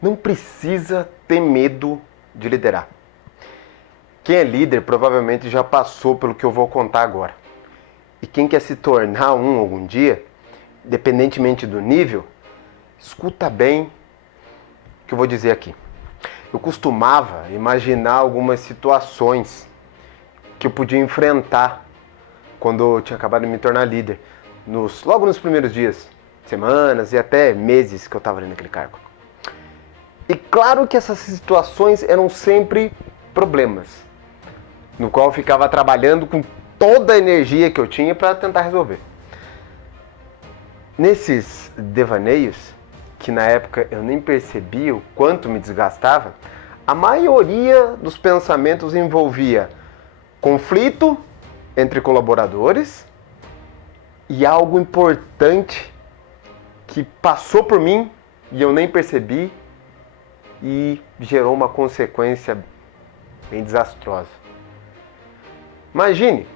Não precisa ter medo de liderar. Quem é líder provavelmente já passou pelo que eu vou contar agora. E quem quer se tornar um algum dia, independentemente do nível, escuta bem o que eu vou dizer aqui. Eu costumava imaginar algumas situações que eu podia enfrentar quando eu tinha acabado de me tornar líder, logo nos primeiros dias, semanas e até meses que eu estava ali naquele cargo. E claro que essas situações eram sempre problemas, no qual eu ficava trabalhando com toda a energia que eu tinha para tentar resolver. Nesses devaneios, que na época eu nem percebia o quanto me desgastava, a maioria dos pensamentos envolvia conflito entre colaboradores e algo importante que passou por mim e eu nem percebi e gerou uma consequência bem desastrosa. Imagine,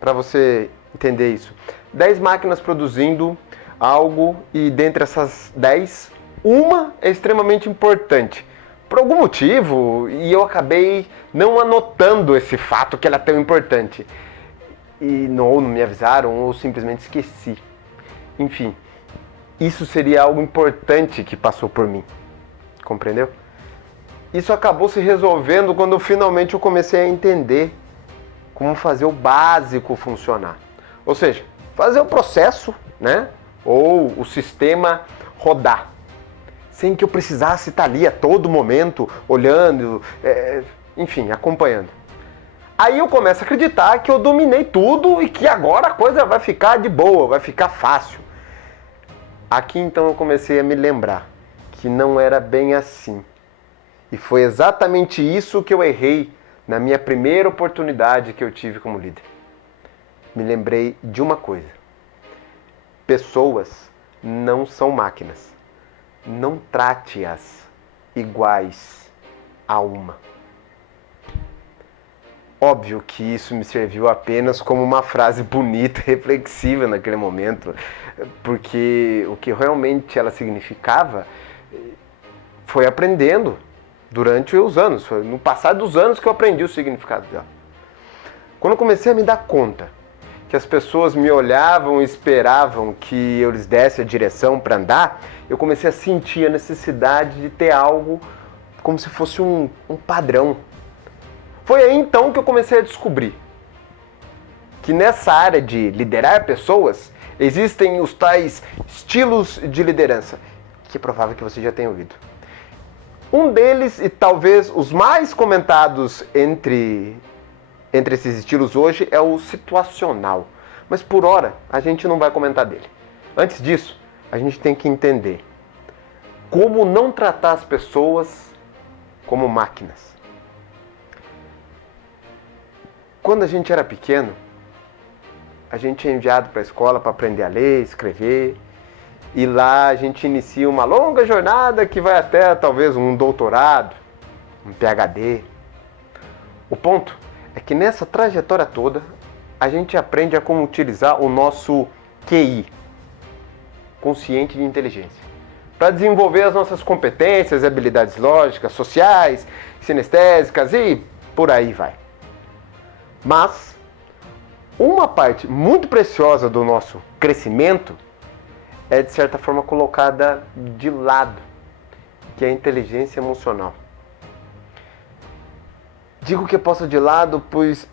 para você entender isso, 10 máquinas produzindo algo e dentre essas 10, uma é extremamente importante. Por algum motivo, e eu acabei não anotando esse fato que ela é tão importante. Ou não me avisaram, ou simplesmente esqueci. Enfim, isso seria algo importante que passou por mim. Compreendeu? Isso acabou se resolvendo quando finalmente eu comecei a entender como fazer o básico funcionar. Ou seja, fazer o processo, né? Ou o sistema rodar. Sem que eu precisasse estar ali a todo momento, olhando, enfim, acompanhando. Aí eu começo a acreditar que eu dominei tudo e que agora a coisa vai ficar de boa, vai ficar fácil. Aqui então eu comecei a me lembrar que não era bem assim. E foi exatamente isso que eu errei na minha primeira oportunidade que eu tive como líder. Me lembrei de uma coisa. Pessoas não são máquinas. Não trate-as iguais a uma. Óbvio que isso me serviu apenas como uma frase bonita e reflexiva naquele momento, porque o que realmente ela significava foi aprendendo durante os anos. Foi no passar dos anos que eu aprendi o significado dela. Quando eu comecei a me dar conta que as pessoas me olhavam e esperavam que eu lhes desse a direção para andar, eu comecei a sentir a necessidade de ter algo como se fosse um padrão. Foi aí então que eu comecei a descobrir que nessa área de liderar pessoas existem os tais estilos de liderança, que é provável que você já tenha ouvido. Um deles, e talvez os mais comentados entre esses estilos hoje, é o situacional. Mas por hora, a gente não vai comentar dele. Antes disso, a gente tem que entender como não tratar as pessoas como máquinas. Quando a gente era pequeno, a gente é enviado para a escola para aprender a ler, escrever, e lá a gente inicia uma longa jornada que vai até talvez um doutorado, um PhD. O ponto é que nessa trajetória toda, a gente aprende a como utilizar o nosso QI, consciente de inteligência, para desenvolver as nossas competências e habilidades lógicas, sociais, sinestésicas e por aí vai. Mas uma parte muito preciosa do nosso crescimento é de certa forma colocada de lado, que é a inteligência emocional. Digo que é posta de lado, pois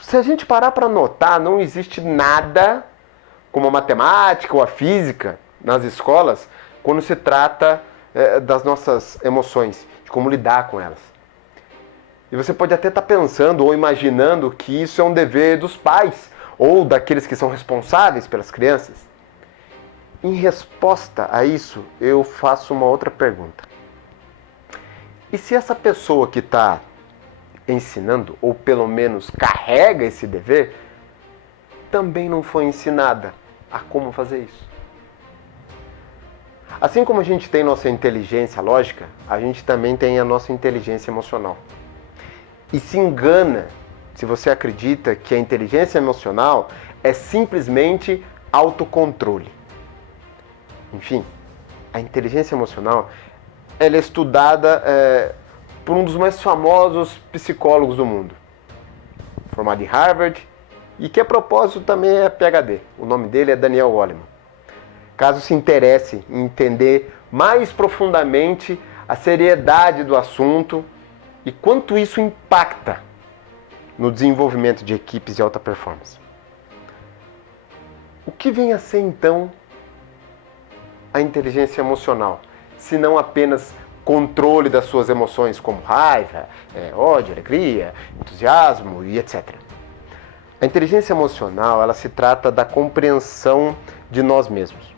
se a gente parar para notar, não existe nada como a matemática ou a física nas escolas quando se trata das nossas emoções, de como lidar com elas. E você pode até estar pensando ou imaginando que isso é um dever dos pais ou daqueles que são responsáveis pelas crianças. Em resposta a isso, eu faço uma outra pergunta. E se essa pessoa que está ensinando, ou pelo menos carrega esse dever, também não foi ensinada a como fazer isso? Assim como a gente tem nossa inteligência lógica, a gente também tem a nossa inteligência emocional. E se engana se você acredita que a inteligência emocional é simplesmente autocontrole. Enfim, a inteligência emocional ela é estudada por um dos mais famosos psicólogos do mundo, formado em Harvard, e que a propósito também é PhD. O nome dele é Daniel Goleman. Caso se interesse em entender mais profundamente a seriedade do assunto e quanto isso impacta no desenvolvimento de equipes de alta performance. O que vem a ser então a inteligência emocional, se não apenas controle das suas emoções como raiva, ódio, alegria, entusiasmo e etc. A inteligência emocional, ela se trata da compreensão de nós mesmos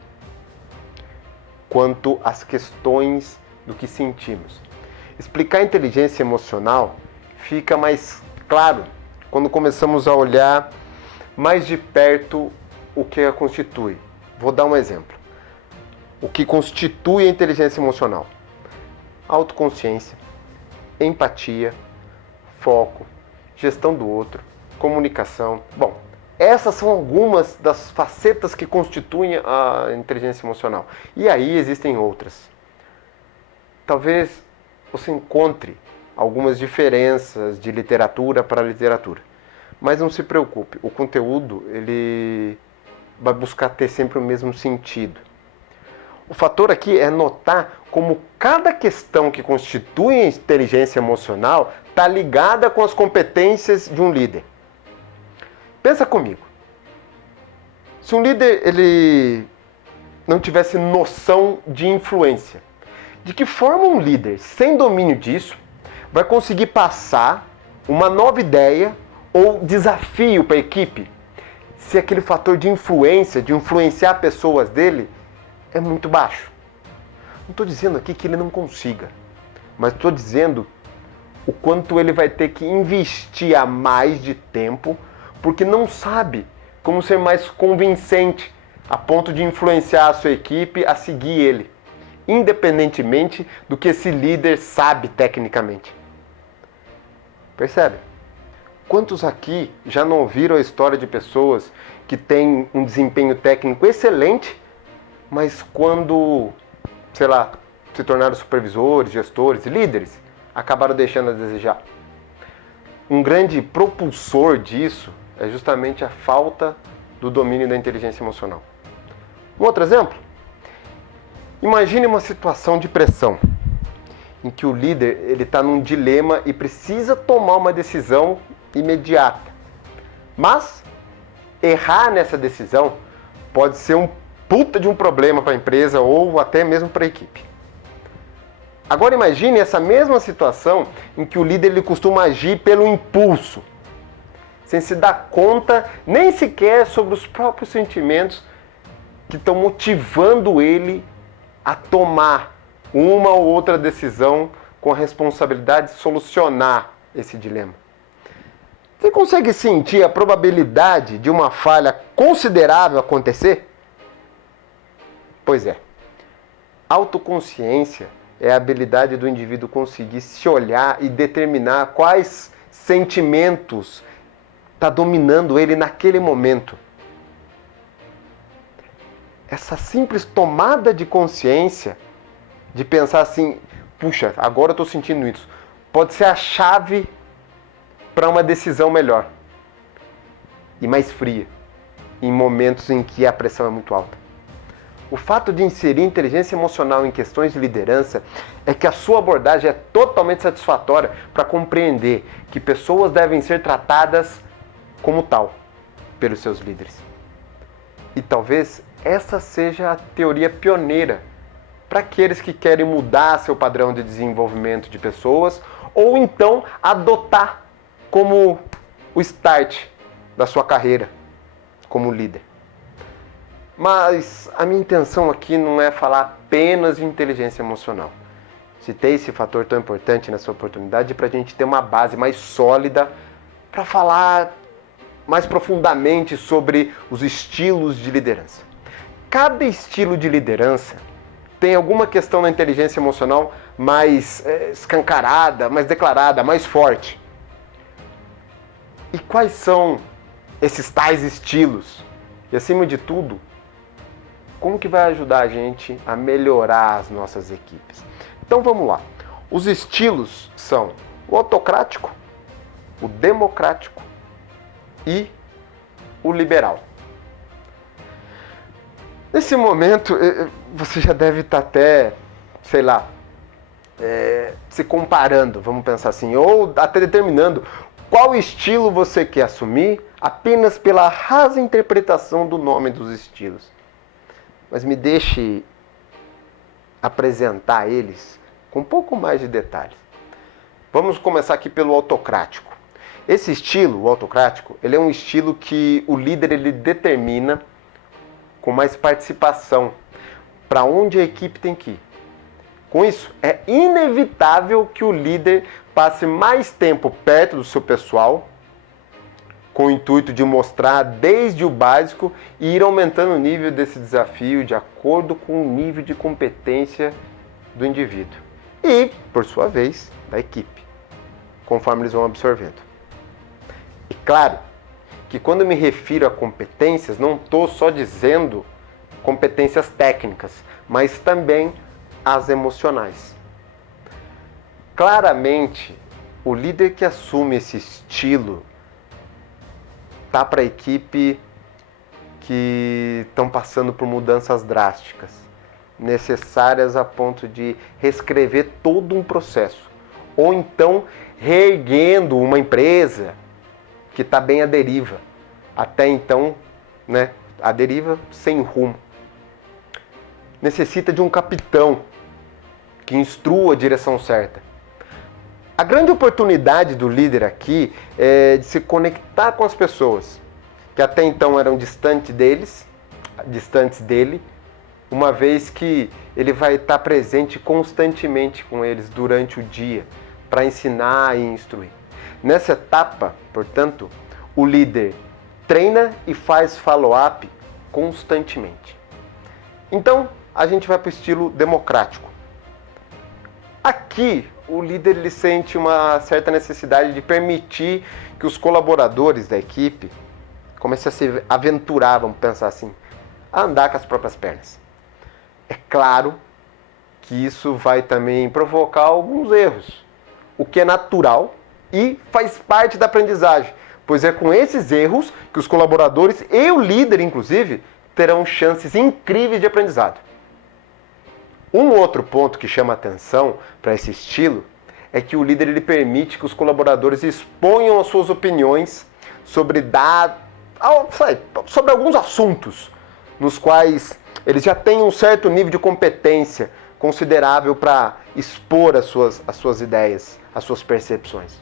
quanto às questões do que sentimos. Explicar a inteligência emocional fica mais claro quando começamos a olhar mais de perto o que a constitui. Vou dar um exemplo. O que constitui a inteligência emocional? Autoconsciência, empatia, foco, gestão do outro, comunicação. Bom, essas são algumas das facetas que constituem a inteligência emocional. E aí existem outras. Talvez você encontre algumas diferenças de literatura para literatura. Mas não se preocupe, o conteúdo ele vai buscar ter sempre o mesmo sentido. O fator aqui é notar como cada questão que constitui a inteligência emocional está ligada com as competências de um líder. Pensa comigo. Se um líder ele não tivesse noção de influência, de que forma um líder sem domínio disso vai conseguir passar uma nova ideia ou desafio para a equipe, se aquele fator de influência, de influenciar pessoas dele, é muito baixo? Não estou dizendo aqui que ele não consiga, mas estou dizendo o quanto ele vai ter que investir a mais de tempo, porque não sabe como ser mais convincente a ponto de influenciar a sua equipe a seguir ele, independentemente do que esse líder sabe tecnicamente. Percebe? Quantos aqui já não ouviram a história de pessoas que têm um desempenho técnico excelente, mas quando, sei lá, se tornaram supervisores, gestores, líderes, acabaram deixando a desejar? Um grande propulsor disso é justamente a falta do domínio da inteligência emocional. Um outro exemplo? Imagine uma situação de pressão, em que o líder ele está num dilema e precisa tomar uma decisão imediata. Mas errar nessa decisão pode ser um puta de um problema para a empresa ou até mesmo para a equipe. Agora imagine essa mesma situação em que o líder ele costuma agir pelo impulso, sem se dar conta nem sequer sobre os próprios sentimentos que estão motivando ele a tomar uma ou outra decisão com a responsabilidade de solucionar esse dilema. Você consegue sentir a probabilidade de uma falha considerável acontecer? Pois é. Autoconsciência é a habilidade do indivíduo conseguir se olhar e determinar quais sentimentos está dominando ele naquele momento. Essa simples tomada de consciência, de pensar assim, puxa, agora eu estou sentindo isso, pode ser a chave para uma decisão melhor e mais fria, em momentos em que a pressão é muito alta. O fato de inserir inteligência emocional em questões de liderança é que a sua abordagem é totalmente satisfatória para compreender que pessoas devem ser tratadas como tal pelos seus líderes. E talvez essa seja a teoria pioneira para aqueles que querem mudar seu padrão de desenvolvimento de pessoas ou então adotar como o start da sua carreira como líder. Mas a minha intenção aqui não é falar apenas de inteligência emocional. Citei esse fator tão importante nessa oportunidade para a gente ter uma base mais sólida para falar mais profundamente sobre os estilos de liderança. Cada estilo de liderança tem alguma questão na inteligência emocional mais escancarada, mais declarada, mais forte. E quais são esses tais estilos? E acima de tudo, como que vai ajudar a gente a melhorar as nossas equipes? Então vamos lá. Os estilos são o autocrático, o democrático e o liberal. Nesse momento, você já deve estar até, sei lá, se comparando, vamos pensar assim, ou até determinando qual estilo você quer assumir apenas pela rasa interpretação do nome dos estilos. Mas me deixe apresentar eles com um pouco mais de detalhes. Vamos começar aqui pelo autocrático. Esse estilo, o autocrático, ele é um estilo que o líder ele determina com mais participação para onde a equipe tem que ir. Com isso, é inevitável que o líder passe mais tempo perto do seu pessoal, com o intuito de mostrar desde o básico e ir aumentando o nível desse desafio de acordo com o nível de competência do indivíduo e, por sua vez, da equipe, conforme eles vão absorvendo. E claro que quando eu me refiro a competências, não estou só dizendo competências técnicas, mas também as emocionais. Claramente, o líder que assume esse estilo tá para a equipe que estão passando por mudanças drásticas, necessárias a ponto de reescrever todo um processo, ou então reerguendo uma empresa que está bem à deriva, até então, né, a deriva sem rumo. Necessita de um capitão que instrua a direção certa. A grande oportunidade do líder aqui é de se conectar com as pessoas que até então eram distantes dele, uma vez que ele vai estar presente constantemente com eles durante o dia para ensinar e instruir. Nessa etapa, portanto, o líder treina e faz follow-up constantemente. Então, a gente vai para o estilo democrático. Aqui, o líder ele sente uma certa necessidade de permitir que os colaboradores da equipe comecem a se aventurar, vamos pensar assim, a andar com as próprias pernas. É claro que isso vai também provocar alguns erros, o que é natural e faz parte da aprendizagem, pois é com esses erros que os colaboradores e o líder, inclusive, terão chances incríveis de aprendizado. Um outro ponto que chama atenção para esse estilo é que o líder ele permite que os colaboradores exponham as suas opiniões sobre alguns assuntos nos quais eles já têm um certo nível de competência considerável para expor as suas ideias, as suas percepções.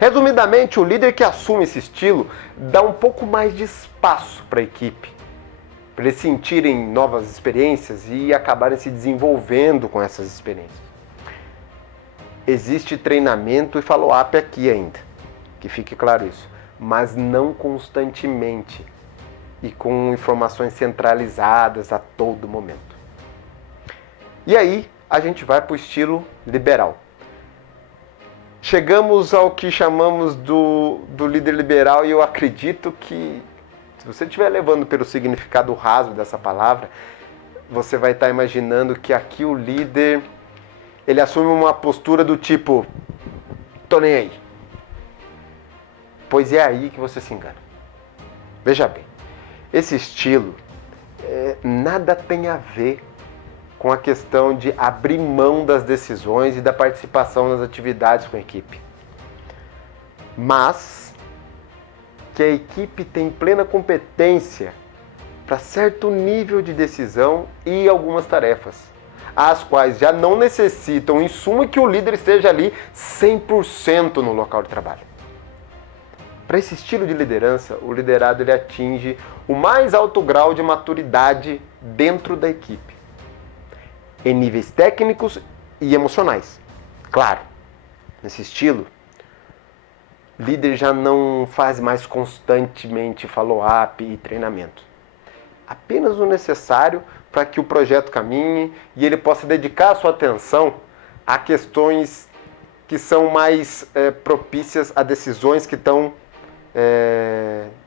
Resumidamente, o líder que assume esse estilo dá um pouco mais de espaço para a equipe, para eles sentirem novas experiências e acabarem se desenvolvendo com essas experiências. Existe treinamento e follow-up aqui ainda, que fique claro isso, mas não constantemente e com informações centralizadas a todo momento. E aí, a gente vai para o estilo liberal. Chegamos ao que chamamos do líder liberal e eu acredito que, se você estiver levando pelo significado raso dessa palavra, você vai estar imaginando que aqui o líder, ele assume uma postura do tipo, tô nem aí. Pois é aí que você se engana. Veja bem, esse estilo nada tem a ver com a questão de abrir mão das decisões e da participação nas atividades com a equipe. Mas que a equipe tem plena competência para certo nível de decisão e algumas tarefas, as quais já não necessitam, em suma, que o líder esteja ali 100% no local de trabalho. Para esse estilo de liderança, o liderado ele atinge o mais alto grau de maturidade dentro da equipe, em níveis técnicos e emocionais. Claro, nesse estilo, o líder já não faz mais constantemente follow-up e treinamento. Apenas o necessário para que o projeto caminhe e ele possa dedicar a sua atenção a questões que são mais propícias a decisões que estão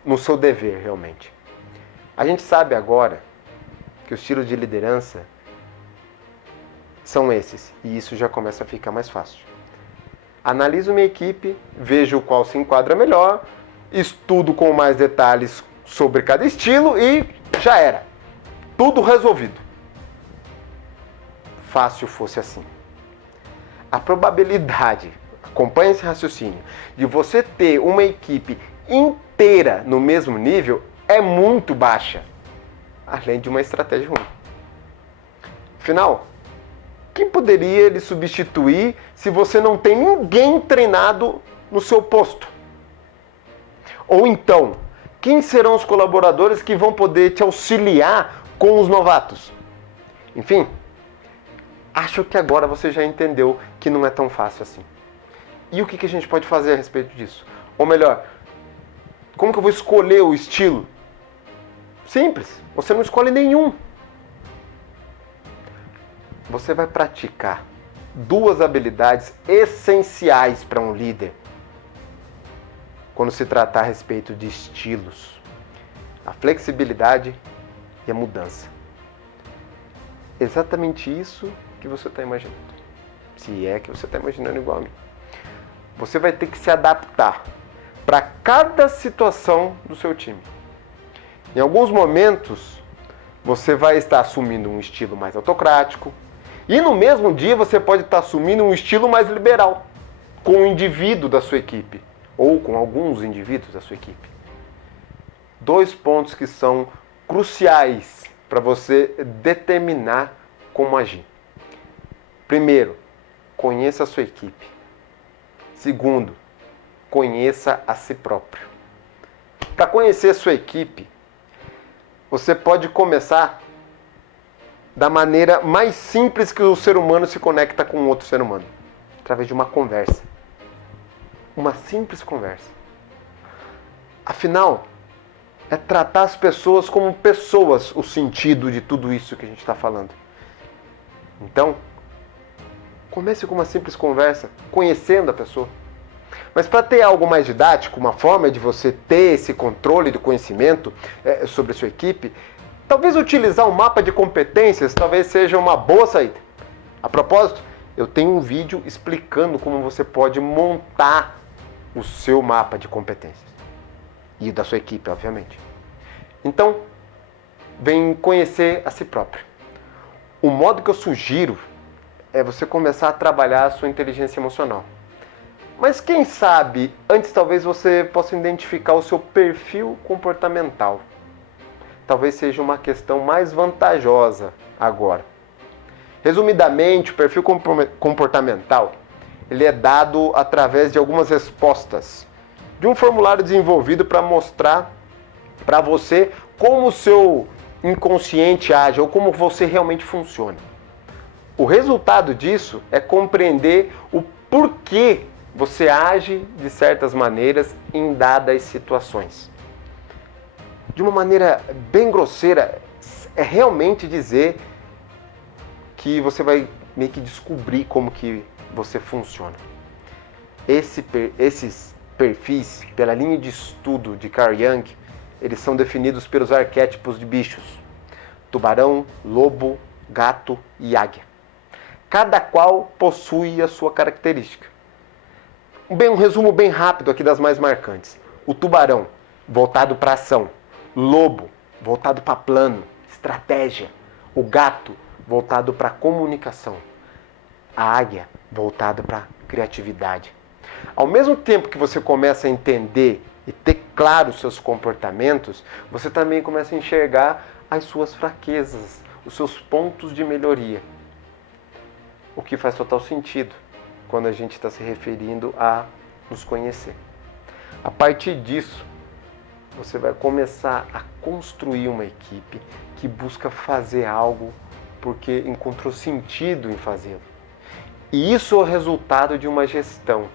no seu dever, realmente. A gente sabe agora que o estilo de liderança são esses, e isso já começa a ficar mais fácil. Analiso minha equipe, vejo qual se enquadra melhor, estudo com mais detalhes sobre cada estilo e já era. Tudo resolvido. Fácil fosse assim. A probabilidade, acompanhe esse raciocínio, de você ter uma equipe inteira no mesmo nível é muito baixa, além de uma estratégia ruim. Afinal, quem poderia lhe substituir se você não tem ninguém treinado no seu posto? Ou então, quem serão os colaboradores que vão poder te auxiliar com os novatos? Enfim, acho que agora você já entendeu que não é tão fácil assim. E o que a gente pode fazer a respeito disso? Ou melhor, como que eu vou escolher o estilo? Simples, você não escolhe nenhum. Você vai praticar duas habilidades essenciais para um líder quando se tratar a respeito de estilos: a flexibilidade e a mudança. Exatamente isso que você está imaginando. Se é que você está imaginando igual a mim. Você vai ter que se adaptar para cada situação do seu time. Em alguns momentos, você vai estar assumindo um estilo mais autocrático, e no mesmo dia você pode estar assumindo um estilo mais liberal, com um indivíduo da sua equipe, ou com alguns indivíduos da sua equipe. 2 pontos que são cruciais para você determinar como agir. Primeiro, conheça a sua equipe. Segundo, conheça a si próprio. Para conhecer a sua equipe, você pode começar da maneira mais simples que o ser humano se conecta com outro ser humano, através de uma conversa. Uma simples conversa. Afinal, é tratar as pessoas como pessoas o sentido de tudo isso que a gente está falando. Então, comece com uma simples conversa, conhecendo a pessoa. Mas para ter algo mais didático, uma forma de você ter esse controle do conhecimento sobre a sua equipe, talvez utilizar um mapa de competências talvez seja uma boa saída. A propósito, eu tenho um vídeo explicando como você pode montar o seu mapa de competências. E da sua equipe, obviamente. Então, vem conhecer a si próprio. O modo que eu sugiro é você começar a trabalhar a sua inteligência emocional. Mas quem sabe, antes talvez você possa identificar o seu perfil comportamental. Talvez seja uma questão mais vantajosa agora. Resumidamente, o perfil comportamental ele é dado através de algumas respostas de um formulário desenvolvido para mostrar para você como o seu inconsciente age ou como você realmente funciona. O resultado disso é compreender o porquê você age de certas maneiras em dadas situações. De uma maneira bem grosseira, é realmente dizer que você meio que descobrir como que você funciona. Esses perfis, pela linha de estudo de Carl Jung, eles são definidos pelos arquétipos de bichos: tubarão, lobo, gato e águia. Cada qual possui a sua característica. Um resumo bem rápido aqui das mais marcantes. O tubarão, voltado para ação. Lobo, voltado para plano, estratégia. O gato, voltado para comunicação. A águia, voltado para criatividade. Ao mesmo tempo que você começa a entender e ter claro os seus comportamentos, você também começa a enxergar as suas fraquezas, os seus pontos de melhoria. O que faz total sentido quando a gente está se referindo a nos conhecer. A partir disso, você vai começar a construir uma equipe que busca fazer algo porque encontrou sentido em fazê-lo. E isso é o resultado de uma gestão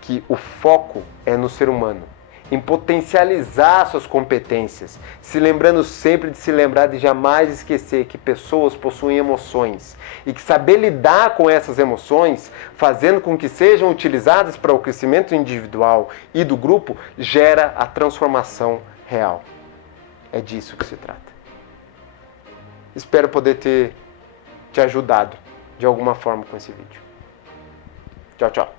que o foco é no ser humano, em potencializar suas competências, se lembrando sempre de se lembrar de jamais esquecer que pessoas possuem emoções e que saber lidar com essas emoções, fazendo com que sejam utilizadas para o crescimento individual e do grupo, gera a transformação real. É disso que se trata. Espero poder ter te ajudado de alguma forma com esse vídeo. Tchau, tchau.